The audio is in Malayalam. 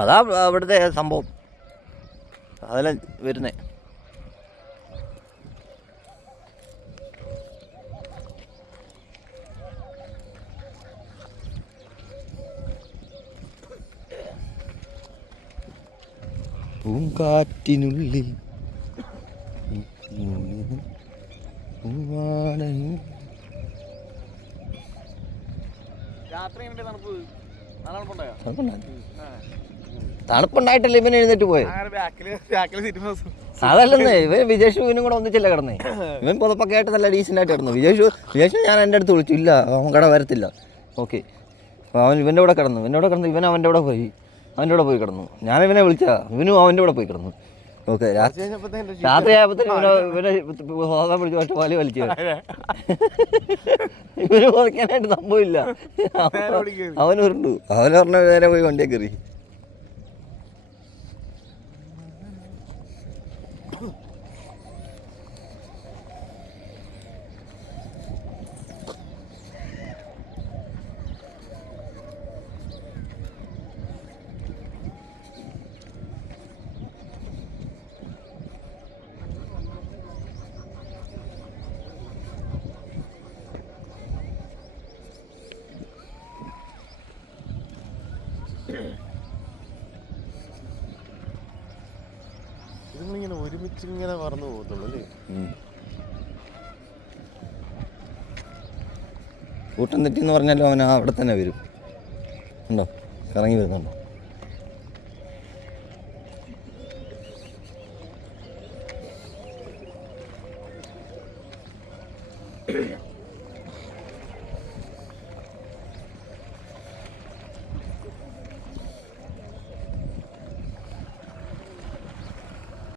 അതാ അവിടുത്തെ സംഭവം അതെല്ലാം വരുന്നേ. പൂങ്കാറ്റിനുള്ളിൽ തണുപ്പുണ്ടായിട്ടല്ലേ ഇവൻ എഴുന്നേറ്റ് പോയെ. അതല്ലെന്നേ ഇവൻ വിജേഷ് ഇവനും കൂടെ ഒന്നിച്ചല്ലേ കിടന്നേ. ഇവൻ പുതപ്പൊക്കെ ആയിട്ട് നല്ല ഡീസൻ്റ് ആയിട്ട് കിടന്നു. വിജേഷ് ഞാൻ എൻ്റെ അടുത്ത് വിളിച്ചു, ഇല്ല അവൻ കട വരത്തില്ല. ഓക്കെ, അവൻ ഇവൻ്റെ കൂടെ കിടന്നു. ഇവൻ അവൻ്റെ കൂടെ പോയി, അവൻ്റെ കൂടെ പോയി കിടന്നു. ഞാൻ ഇവനെ വിളിച്ചാ ഇവനും അവൻ്റെ കൂടെ പോയി കിടന്നു. ഓക്കെ, രാത്രി ആയപ്പോഴത്തേനും ഇവനെ ഹോകാൻ പിടിച്ചു, പക്ഷെ വലി വലിച്ചു. ഇവന് ഹോദിക്കാനായിട്ട് സംഭവമില്ല. അവനുരുണ്ടു, അവന് പറഞ്ഞ നേരെ പോയി വണ്ടിയെ കയറി. ഇതിങ്ങനെ ഒരുമിച്ച് ഇങ്ങനെ പറന്നു പോകത്തുള്ളൂ അല്ലേ? കൂട്ടം തെറ്റിന്ന് പറഞ്ഞാലും അവൻ അവിടെ തന്നെ വരും. ഉണ്ടോ, കറങ്ങി വരുന്നുണ്ടോ?